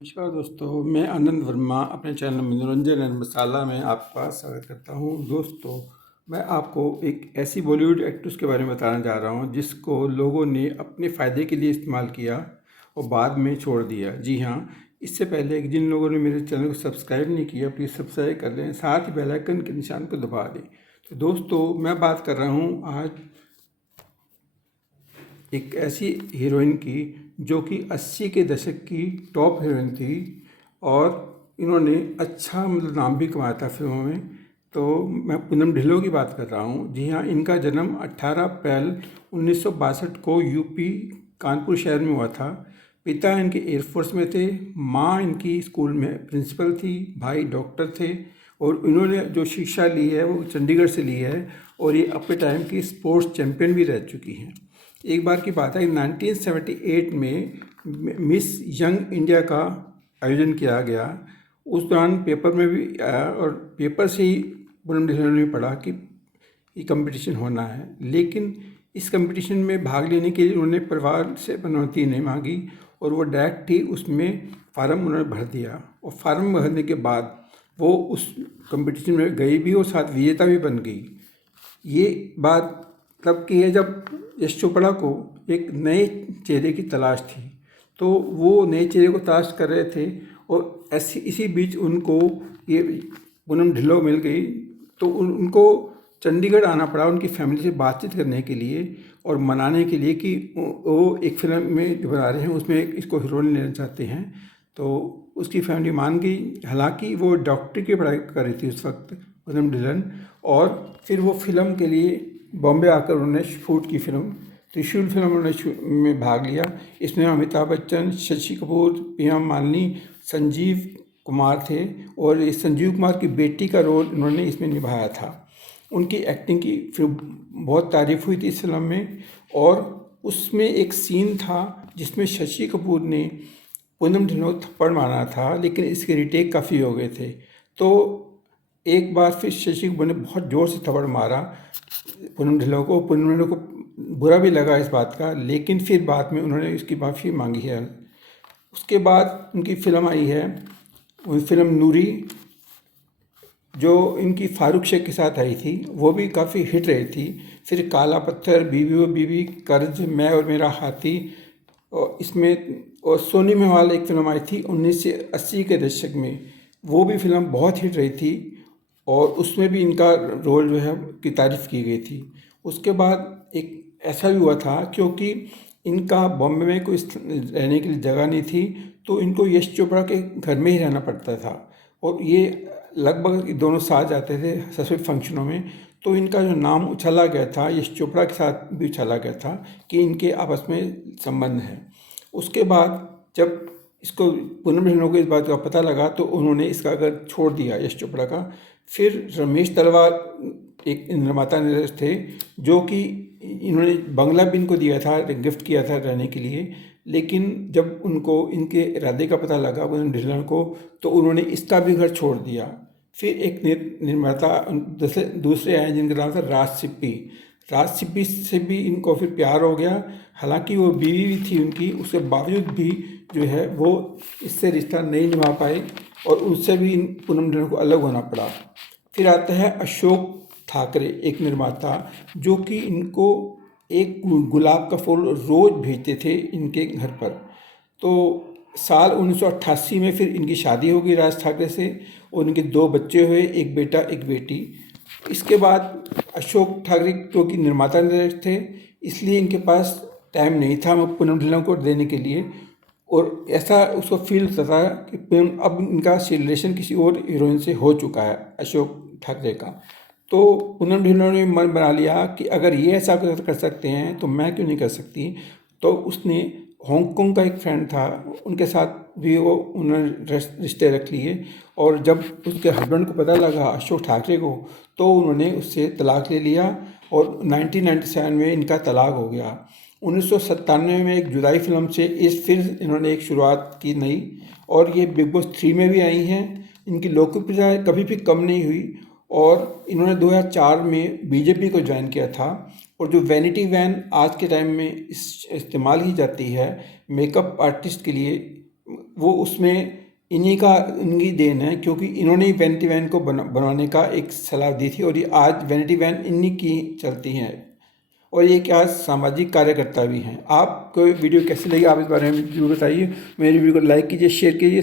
नमस्कार दोस्तों, मैं आनंद वर्मा अपने चैनल मनोरंजन एंड मसाला में आपका स्वागत करता हूं। दोस्तों, मैं आपको एक ऐसी बॉलीवुड एक्ट्रेस के बारे में बताना जा रहा हूं जिसको लोगों ने अपने फ़ायदे के लिए इस्तेमाल किया और बाद में छोड़ दिया। जी हाँ, इससे पहले जिन लोगों ने मेरे चैनल को सब्सक्राइब नहीं किया, प्लीज़ सब्सक्राइब कर लें, साथ ही बेल आइकन के निशान को दबा दें। तो दोस्तों, मैं बात कर रहा हूँ आज एक ऐसी हीरोइन की जो कि 80 के दशक की टॉप हीरोइन थी और इन्होंने अच्छा नाम भी कमाया था फिल्मों में। तो मैं पूनम ढिल्लों की बात कर रहा हूँ। जी हाँ, इनका जन्म 18 अप्रैल 1962 को यूपी कानपुर शहर में हुआ था। पिता इनके एयरफोर्स में थे, माँ इनकी स्कूल में प्रिंसिपल थी, भाई डॉक्टर थे और इन्होंने जो शिक्षा ली है वो चंडीगढ़ से ली है और ये अपने टाइम की स्पोर्ट्स चैम्पियन भी रह चुकी हैं। एक बार की बात है, 1978 में मिस यंग इंडिया का आयोजन किया गया। उस दौरान पेपर में भी आया और पेपर से ही पूनम ढिल्लों ने पढ़ा कि ये कंपटीशन होना है, लेकिन इस कंपटीशन में भाग लेने के लिए उन्होंने परिवार से अनुमति नहीं मांगी और वो डायरेक्ट ही उसमें फार्म उन्होंने भर दिया और फार्म भरने के बाद वो उस कंपटीशन में गई भी और साथ विजेता भी बन गई। ये बात तब की है जब यश चोपड़ा को एक नए चेहरे की तलाश थी, तो वो नए चेहरे को तलाश कर रहे थे और इसी बीच उनको ये पूनम ढिल्लों मिल गई। तो उनको चंडीगढ़ आना पड़ा उनकी फैमिली से बातचीत करने के लिए और मनाने के लिए कि वो एक फिल्म में जो बना रहे हैं उसमें इसको हीरोइन लेना चाहते हैं। तो उसकी फैमिली मान गई। हालांकि वो डॉक्टरी की पढ़ाई कर रही थी उस वक्त पूनम ढिल्लों, और फिर वो फिल्म के लिए बॉम्बे आकर उन्होंने शूट की फिल्म त्रिशूल फिल्म उन्होंने में भाग लिया। इसमें अमिताभ बच्चन, शशि कपूर, हेमा मालिनी, संजीव कुमार थे और इस संजीव कुमार की बेटी का रोल उन्होंने इसमें निभाया था। उनकी एक्टिंग की फिर बहुत तारीफ हुई थी इस फिल्म में और उसमें एक सीन था जिसमें शशि कपूर ने पूनम ढिल्लों को थप्पड़ मारा था, लेकिन इसके रिटेक काफ़ी हो गए थे। तो एक बार फिर शशि कपूर ने बहुत ज़ोर से थप्पड़ मारा पूनम ढिल्लों को। पूनम ढिल्लों को बुरा भी लगा इस बात का, लेकिन फिर बाद में उन्होंने इसकी माफ़ी मांगी है। उसके बाद उनकी फ़िल्म आई है, वो फिल्म नूरी, जो इनकी फारूक शेख के साथ आई थी, वो भी काफ़ी हिट रही थी। फिर काला पत्थर, बीवी वो बीवी, कर्ज, मैं और मेरा हाथी, और इसमें और सोनी मेवाल एक फ़िल्म आई थी 1980 के दशक में, वो भी फिल्म बहुत हिट रही थी और उसमें भी इनका रोल जो है की तारीफ़ की गई थी। उसके बाद एक ऐसा भी हुआ था क्योंकि इनका बॉम्बे में कोई रहने के लिए जगह नहीं थी, तो इनको यश चोपड़ा के घर में ही रहना पड़ता था और ये लगभग दोनों साथ जाते थे ससुर फंक्शनों में। तो इनका जो नाम उछाला गया था, यश चोपड़ा के साथ भी उछाला गया था कि इनके आपस में संबंध है। उसके बाद जब इसको पूनम ढिल्लों को इस बात का पता लगा तो उन्होंने इसका घर छोड़ दिया यश चोपड़ा का। फिर रमेश तलवार एक निर्माता निर्देशक थे जो कि इन्होंने बंगला भी इनको दिया था, गिफ्ट किया था रहने के लिए, लेकिन जब उनको इनके इरादे का पता लगा पूनम ढिल्लों को तो उन्होंने इसका भी घर छोड़ दिया। फिर एक निर्माता दूसरे आए जिनका नाम था राज सिप्पी। राज सिप्पी से भी इनको फिर प्यार हो गया, हालांकि वो बीवी भी थी उनकी, उसके बावजूद भी जो है वो इससे रिश्ता नहीं निभा पाए और उनसे भी इन पूनम ढिल्लों को अलग होना पड़ा। फिर आता है अशोक ठाकरे, एक निर्माता जो कि इनको एक गुलाब का फूल रोज़ भेजते थे इनके घर पर। तो साल 1988 में फिर इनकी शादी हो गई राज ठाकरे से और इनके 2 बच्चे हुए, एक बेटा एक बेटी। इसके बाद अशोक ठाकरे क्योंकि निर्माता निर्देशक थे, इसलिए इनके पास टाइम नहीं था पूनम ढिल्लों को देने के लिए और ऐसा उसको फील होता था कि अब इनका रिलेशन किसी और हीरोइन से हो चुका है अशोक ठाकरे का। तो पूनम ढिल्लों ने मन बना लिया कि अगर ये ऐसा कर सकते हैं तो मैं क्यों नहीं कर सकती। तो उसने हांगकांग का एक फ्रेंड था, उनके साथ भी वो उन्होंने रिश्ते रख लिए और जब उसके हस्बैंड को पता लगा अशोक ठाकरे को तो उन्होंने उससे तलाक ले लिया और 1997 में इनका तलाक हो गया। 1997 में एक जुदाई फिल्म से फिर इन्होंने एक शुरुआत की नई और ये बिग बॉस 3 में भी आई हैं। इनकी लोकप्रियता कभी भी कम नहीं हुई और इन्होंने 2004 में बीजेपी को ज्वाइन किया था और जो वैनिटी वैन आज के टाइम में इस्तेमाल ही जाती है मेकअप आर्टिस्ट के लिए, वो उसमें इनकी देन है, क्योंकि इन्होंने ही वैनिटी वैन को बनाने का एक सलाह दी थी, और ये आज वैनिटी वैन इन्हीं की चलती हैं, और ये क्या सामाजिक कार्यकर्ता भी हैं। आपको वीडियो कैसी लगी आप इस बारे में जरूर बताइए। मेरी वीडियो को लाइक कीजिए, शेयर कीजिए।